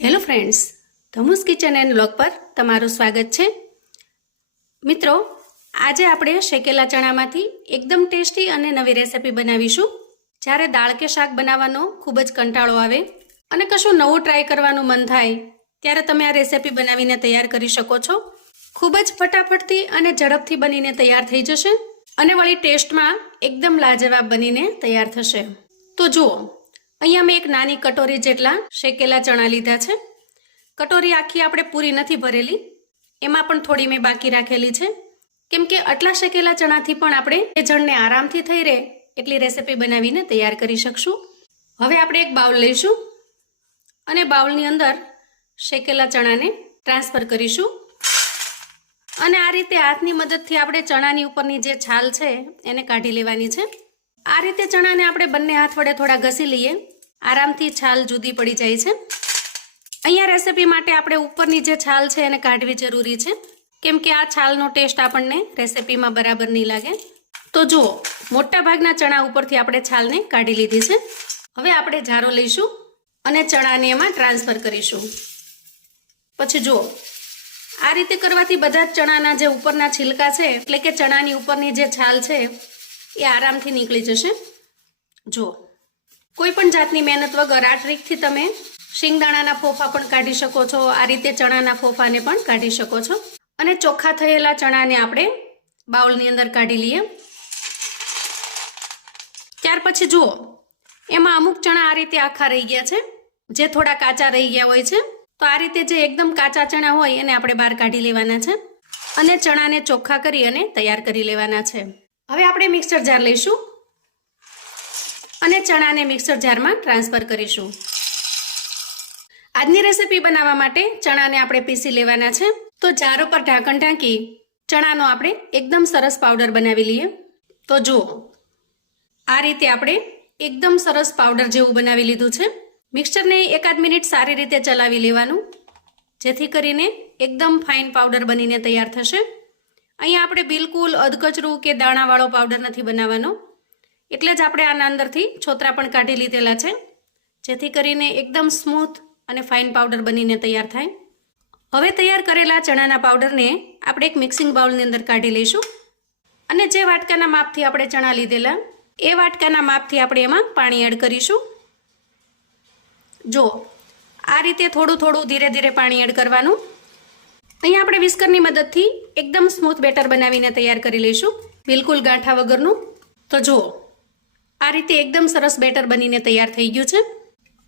Hello friends, ધમુસ kitchen and vlog પર તમારું સ્વાગત છે। મિત્રો, આજે આપણે શેકેલા ચણામાંથી એકદમ ટેસ્ટી અને નવી રેસિપી બનાવીશું। જ્યારે દાળ કે શાક બનાવવાનો ખૂબ જ કંટાળો આવે અને કશું નવું ટ્રાય કરવાનું મન થાય ત્યારે તમે આ રેસિપી બનાવીને તૈયાર કરી શકો છો। ખૂબ જ ફટાફટથી અને ઝડપથી બનીને તૈયાર થઈ જશે અને વળી ટેસ્ટમાં એકદમ લાજવાબ બનીને તૈયાર થશે। તો જુઓ, અહીંયા મેં એક નાની કટોરી જેટલા શેકેલા ચણા લીધા છે। કટોરી આખી આપણે પૂરી નથી ભરેલી, એમાં પણ થોડી મેં બાકી રાખેલી છે, કેમ કે આટલા શેકેલા ચણાથી પણ આપણે એ જણને આરામથી થઈ રહે એટલી રેસિપી બનાવીને તૈયાર કરી શકશું। હવે આપણે એક બાઉલ લઈશું અને બાઉલની અંદર શેકેલા ચણાને ટ્રાન્સફર કરીશું અને આ રીતે હાથની મદદથી આપણે ચણાની ઉપરની જે છાલ છે એને કાઢી લેવાની છે। આ રીતે ચણાને આપણે બંને હાથ વડે થોડા ઘસી લઈએ, આરામથી છાલ જુદી પડી જાય છે। અહીંયા રેસિપી માટે આપણે ઉપરની જે છાલ છે એને કાઢવી જરૂરી છે, કેમ કે આ છાલનો ટેસ્ટ આપણને રેસિપીમાં બરાબર નહીં લાગે। તો જુઓ, મોટા ભાગના ચણા ઉપરથી આપણે છાલને કાઢી લીધી છે। હવે આપણે જારો લઈશું અને ચણાને એમાં ટ્રાન્સફર કરીશું। પછી જુઓ, આ રીતે કરવાથી બધા જ ચણાના જે ઉપરના છિલકા છે, એટલે કે ચણાની ઉપરની જે છાલ છે એ આરામથી નીકળી જશે। જો કોઈ પણ જાતની મહેનત વગર આ ટ્રીકથી તમે શિંગદાણાના ફોફા પણ કાઢી શકો છો, આ રીતે ચણાના ફોફાને પણ કાઢી શકો છો। અને ચોખ્ખા થયેલા ચણાને આપણે બાઉલની અંદર કાઢી લઈએ। ત્યાર પછી જુઓ, એમાં અમુક ચણા આ રીતે આખા રહી ગયા છે, જે થોડા કાચા રહી ગયા હોય છે। તો આ રીતે જે એકદમ કાચા ચણા હોય એને આપણે બહાર કાઢી લેવાના છે અને ચણાને ચોખ્ખા કરી અને તૈયાર કરી લેવાના છે। હવે આપણે મિક્સર જાર લઈશું અને ચણાને મિક્સર જારમાં ટ્રાન્સફર કરીશું। આજની રેસિપી બનાવવા માટે ચણાને આપણે પીસી લેવાના છે। તો જાર ઉપર ઢાંકણ ઢાંકી ચણાનો આપણે એકદમ સરસ પાવડર બનાવી લઈએ। તો જુઓ, આ રીતે આપણે એકદમ સરસ પાવડર જેવું બનાવી લીધું છે। મિક્સરને 1-8 મિનિટ સારી રીતે ચલાવી લેવાનું, જેથી કરીને એકદમ ફાઇન પાવડર બનીને તૈયાર થશે। અહીંયા આપણે બિલકુલ અધકચરું કે દાણાવાળો પાવડર નથી બનાવવાનો, એટલે જ આપણે આના અંદરથી છોતરા પણ કાઢી લીધેલા છે, જેથી કરીને એકદમ સ્મૂથ અને ફાઇન પાવડર બનીને તૈયાર થાય। હવે તૈયાર કરેલા ચણાના પાવડરને આપણે એક મિક્સિંગ બાઉલની અંદર કાઢી લઈશું અને જે વાટકાના માપથી આપણે ચણા લીધેલા એ વાટકાના માપથી આપણે એમાં પાણી એડ કરીશું। જો આ રીતે થોડું થોડું ધીરે ધીરે પાણી એડ કરવાનું। અહીંયા આપણે વિસ્કરની મદદથી એકદમ સ્મૂથ બેટર બનાવીને તૈયાર કરી લઈશું, બિલકુલ ગાંઠા વગરનું। તો જુઓ, આ રીતે એકદમ સરસ બેટર બનીને તૈયાર થઈ ગયું છે।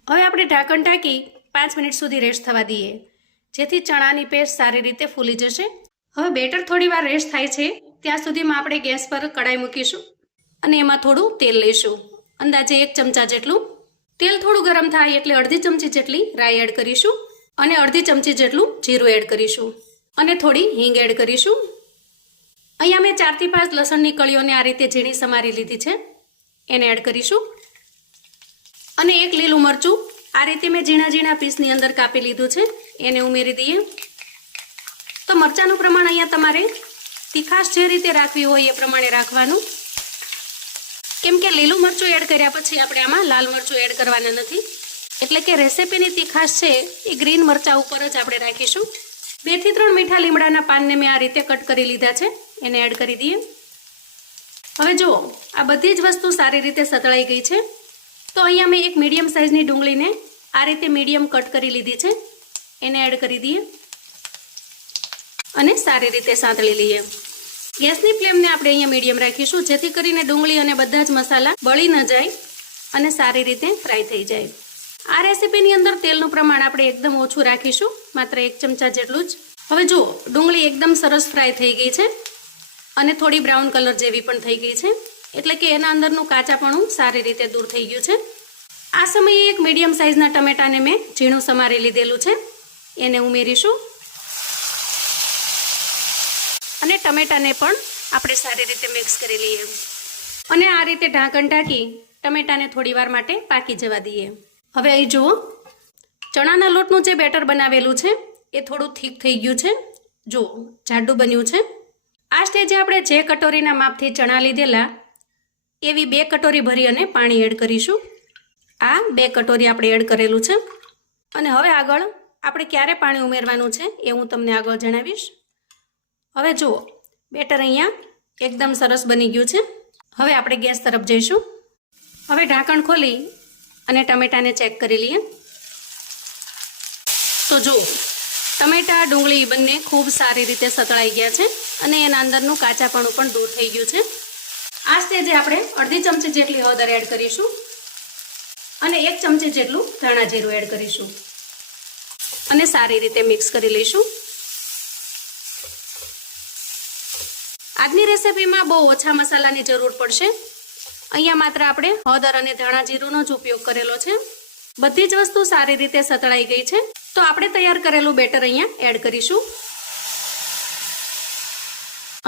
હવે આપણે ઢાંકણ ઢાંકી 5 મિનિટ સુધી રેસ્ટ થવા દઈએ, જેથી ચણાની પેસ્ટ સારી રીતે ફૂલી જશે। હવે બેટર થોડી વાર રેસ્ટ થાય છે ત્યાં સુધીમાં આપણે ગેસ પર કડાઈ મૂકીશું અને એમાં થોડું તેલ લઈશું, અંદાજે 1 ચમચા જેટલું। તેલ થોડું ગરમ થાય એટલે અડધી ચમચી જેટલી રાઈ એડ કરીશું અને અડધી ચમચી જેટલું જીરું એડ કરીશું અને થોડી હિંગ એડ કરીશું। અહીંયા મેં 4 થી 5 લસણની કળીઓને આ રીતે ઝીણી સમારી લીધી છે, એને એડ કરીશું અને 1 લીલું મરચું આ રીતે મેં ઝીણા ઝીણા પીસની અંદર કાપી લીધું છે, એને ઉમેરી દઈએ। તો મરચાંનું પ્રમાણ અહીંયા તમારે તીખાશ જે રીતે રાખવી હોય એ પ્રમાણે રાખવાનું, કેમ કે લીલું મરચું એડ કર્યા પછી આપણે આમાં લાલ મરચું એડ કરવાના નથી, એટલે કે રેસિપીની તીખાશ છે એ ગ્રીન મરચાં ઉપર જ આપણે રાખીશું। 2 થી 3 મીઠા લીમડાના પાનને મેં આ રીતે કટ કરી લીધા છે, એને એડ કરી દઈએ। હવે જુઓ, આ બધી જ વસ્તુ સારી રીતે સતળાઈ ગઈ છે। તો અહીંયા મેં એક મીડિયમ સાઇઝની ડુંગળીને આ રીતે મીડિયમ કટ કરી લીધી છે, એને એડ કરી દઈએ અને સારી રીતે સાંતળી લઈએ। ગેસની ફ્લેમને આપણે અહીંયા મીડિયમ રાખીશું, જેથી કરીને ડુંગળી અને બધા જ મસાલા બળી ન જાય અને સારી રીતે ફ્રાય થઈ જાય। આ રેસિપીની અંદર તેલનું પ્રમાણ આપણે એકદમ ઓછું રાખીશું, માત્ર 1 ચમચા જેટલું જ। હવે જુઓ, ડુંગળી એકદમ સરસ ફ્રાય થઈ ગઈ છે અને થોડી બ્રાઉન કલર જેવી પણ થઈ ગઈ છે, એટલે કે એના અંદરનું કાચાપણું સારી રીતે દૂર થઈ ગયું છે। આ સમયે એક મીડિયમ સાઇઝના ટમેટાને મેં ઝીણું સમારી લીધેલું છે, એને ઉમેરીશું અને ટમેટાને પણ આપણે સારી રીતે મિક્સ કરી લઈએ અને આ રીતે ઢાંકણ ઢાંકી ટમેટાને થોડી વાર માટે પાકી જવા દઈએ। હવે અહીં જુઓ, ચણાના લોટનું જે બેટર બનાવેલું છે એ થોડું થીક થઈ ગયું છે, જુઓ જાડું બન્યું છે। આ સ્ટેજે આપણે જે કટોરીના માપથી ચણા લીધેલા એવી 2 કટોરી ભરી અને પાણી એડ કરીશું। આ 2 કટોરી આપણે એડ કરેલું છે અને હવે આગળ આપણે ક્યારે પાણી ઉમેરવાનું છે એ હું તમને આગળ જણાવીશ. હવે જુઓ, બેટર અહીંયા એકદમ સરસ બની ગયું છે. હવે આપણે ગેસ તરફ જઈશું. હવે ઢાંકણ ખોલી અને ટમેટાને ચેક કરી લઈએ. તો જુઓ, ટમેટા ડુંગળી બંને ખૂબ સારી રીતે સતળાઈ ગયા છે અને એના અંદરનું કાચાપણું પણ દૂર થઈ ગયું છે. આ સ્ટેજે આપણે અડધી ચમચી જેટલી હળદર એડ કરીશું અને 1 ચમચી જેટલું ધાણા જીરું એડ કરીશું અને સારી રીતે મિક્સ કરી લઈશું. આજની રેસીપીમાં બહુ ઓછા મસાલાની જરૂર પડશે. અહીંયા માત્ર આપણે હળદર અને ધાણા જીરુંનો જ ઉપયોગ કરેલો છે. બધી જ વસ્તુ સારી રીતે સતળાઈ ગઈ છે. તો આપણે તૈયાર કરેલું બેટર અહીંયા એડ કરીશું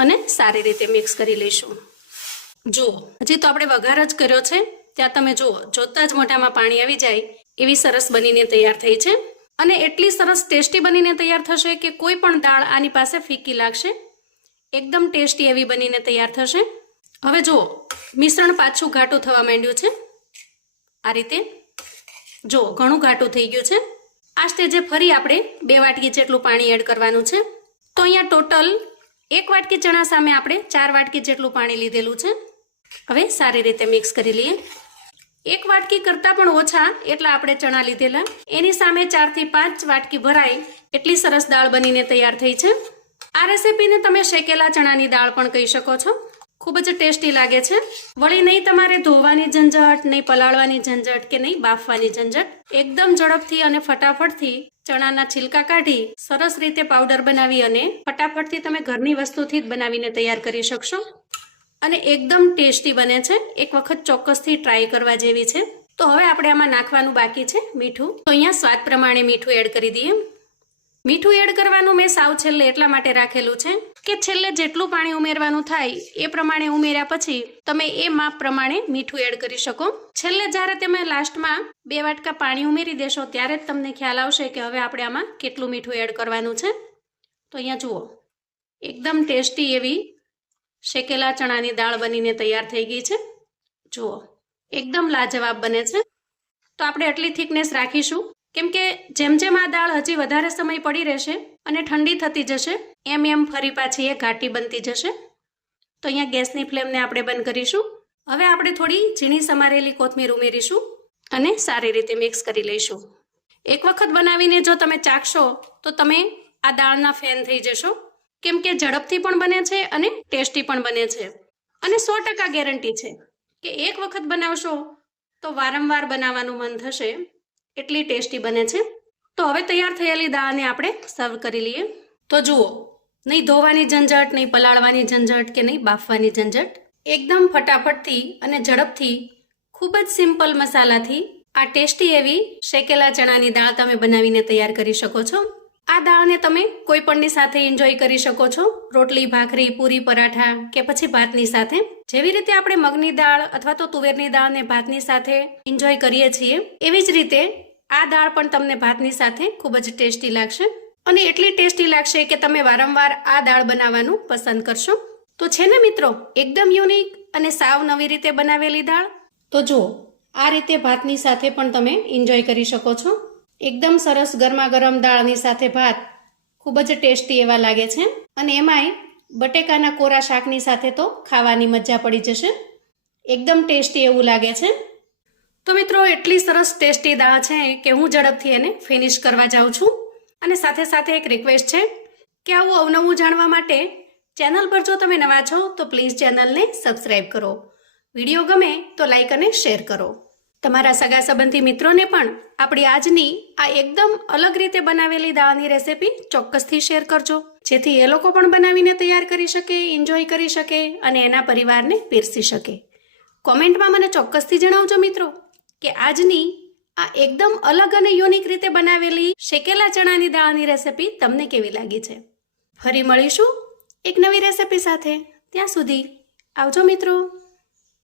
અને સારી રીતે મિક્સ કરી લઈશું. જુઓ, હજી તો આપણે વઘાર જ કર્યો છે, ત્યાં તમે જુઓ, જોતા જ મોઢામાં પાણી આવી જાય એવી સરસ બનીને તૈયાર થઈ છે અને એટલી સરસ ટેસ્ટી બનીને તૈયાર થશે કે કોઈ પણ દાળ આની પાસે ફીકી લાગશે. એકદમ ટેસ્ટી એવી બનીને તૈયાર થશે. હવે જુઓ, મિશ્રણ પાછું ઘાટું થવા માંડ્યું છે. આ રીતે જુઓ, ઘણું ઘાટું થઈ ગયું છે. આ સ્ટેજે ફરી આપણે 2 વાટકી જેટલું પાણી એડ કરવાનું છે. તો અહીંયા ટોટલ 1 વાટકી ચણા સામે આપણે 4 વાટકી જેટલું પાણી લીધેલું છે. હવે સારી રીતે મિક્સ કરી લઈએ. 1 વાટકી કરતાં પણ ઓછા એટલા આપણે ચણા લીધેલા, એની સામે 4 થી 5 વાટકી ભરાય એટલી સરસ દાળ બનીને તૈયાર થઈ છે. આ રેસીપીને તમે શેકેલા ચણાની દાળ પણ કહી શકો છો. ખૂબ જ ટેસ્ટી લાગે છે. વળી નહીં તમારે ધોવાની ઝંઝટ, નહીં પલાળવાની ઝંઝટ કે નહીં બાફવાની ઝંઝટ. એકદમ ઝડપથી અને ફટાફટથી ચણાના છિલકા કાઢી સરસ રીતે પાવડર બનાવી અને ફટાફટથી તમે ઘરની વસ્તુથી જ બનાવીને તૈયાર કરી શકશો અને એકદમ ટેસ્ટી બને છે. એક વખત ચોક્કસથી ટ્રાય કરવા જેવી છે. તો હવે આપણે આમાં નાખવાનું બાકી છે મીઠું. તો અહીંયા સ્વાદ પ્રમાણે મીઠું એડ કરી દઈએ. મીઠું એડ કરવાનું મેં સાવ છેલ્લે એટલા માટે રાખેલું છે કે છેલ્લે જેટલું પાણી ઉમેરવાનું થાય એ પ્રમાણે ઉમેર્યા પછી તમે એ માપ પ્રમાણે મીઠું એડ કરી શકો. છેલ્લે જ્યારે તમે લાસ્ટમાં 2 વાટકા પાણી ઉમેરી દેશો ત્યારે જ તમને ખ્યાલ આવશે કે હવે આપણે આમાં કેટલું મીઠું એડ કરવાનું છે. તો અહીંયા જુઓ, એકદમ ટેસ્ટી એવી શેકેલા ચણાની દાળ બનીને તૈયાર થઈ ગઈ છે. જુઓ, એકદમ લાજવાબ બને છે. તો આપણે આટલી થિકનેસ રાખીશું કેમ કે જેમ જેમ આ દાળ હજી વધારે સમય પડી રહેશે અને ઠંડી થતી જશે એમ એમ ફરી પાછી એ ઘાટી બનતી જશે. તો અહીંયા ગેસની ફ્લેમને આપણે બંધ કરીશું. હવે આપણે થોડી ઝીણી સમારેલી કોથમીર ઉમેરીશું અને સારી રીતે મિક્સ કરી લઈશું. એક વખત બનાવીને જો તમે ચાખશો તો તમે આ દાળના ફેન થઈ જશો કેમ કે ઝડપથી પણ બને છે અને ટેસ્ટી પણ બને છે અને 100% ગેરંટી છે કે એક વખત બનાવશો તો વારંવાર બનાવવાનું મન થશે. એટલી ટેસ્ટી બને છે. તો હવે તૈયાર થયેલી દાળને આપણે સર્વ કરી લઈએ. તો જુઓ, નહીં ધોવાની ઝંઝટ, નહીં પલાળવાની ઝંઝટ કે નહીં બાફવાની ઝંઝટ. એકદમ ફટાફટથી અને ઝડપથી ખૂબ જ સિમ્પલ મસાલાથી આ ટેસ્ટી એવી શેકેલા ચણાની દાળ તમે બનાવીને તૈયાર કરી શકો છો. આ દાળને તમે કોઈ પણની સાથે એન્જોય કરી શકો છો. રોટલી, ભાખરી, પૂરી, પરાઠા કે પછી ભાતની સાથે. જેવી રીતે આપણે મગની દાળ અથવા તો તુવેરની દાળને ભાતની સાથે એન્જોય કરીએ છીએ એવી જ રીતે આ દાળ પણ તમને ભાતની સાથે ખૂબ જ ટેસ્ટી લાગશે અને એટલી ટેસ્ટી લાગશે કે તમે વારંવાર આ દાળ બનાવવાનું પસંદ કરશો. તો છે ને મિત્રો, એકદમ યુનિક અને સાવ નવી રીતે બનાવેલી દાળ. તો જુઓ, આ રીતે ભાતની સાથે પણ તમે એન્જોય કરી શકો છો. એકદમ સરસ ગરમા ગરમ દાળની સાથે ભાત ખૂબ જ ટેસ્ટી એવા લાગે છે અને એમાંય બટેકાના કોરા શાકની સાથે તો ખાવાની મજા પડી જશે. એકદમ ટેસ્ટી એવું લાગે છે. તો મિત્રો, એટલી સરસ ટેસ્ટી દાળ છે કે હું ઝડપથી એને ફિનિશ કરવા જાઉં છું. અને સાથે સાથે એક રિક્વેસ્ટ છે કે આવું અવનવું જાણવા માટે ચેનલ પર જો તમે નવા છો તો પ્લીઝ ચેનલને સબસ્ક્રાઈબ કરો. વિડીયો ગમે તો લાઈક અને શેર કરો. તમારા સગા સંબંધી મિત્રોને પણ આપણી આજની આ એકદમ અલગ રીતે બનાવેલી દાળની રેસીપી ચોક્કસથી શેર કરજો, જેથી એ લોકો પણ બનાવીને તૈયાર કરી શકે, એન્જોય કરી શકે અને એના પરિવારને પીરસી શકે. કોમેન્ટમાં મને ચોક્કસથી જણાવજો મિત્રો કે આજની આ એકદમ અલગ અને યુનિક રીતે બનાવેલી શેકેલા ચણાની દાળની રેસીપી તમને કેવી લાગી છે. ફરી મળીશું એક નવી રેસીપી સાથે. ત્યાં સુધી આવજો મિત્રો.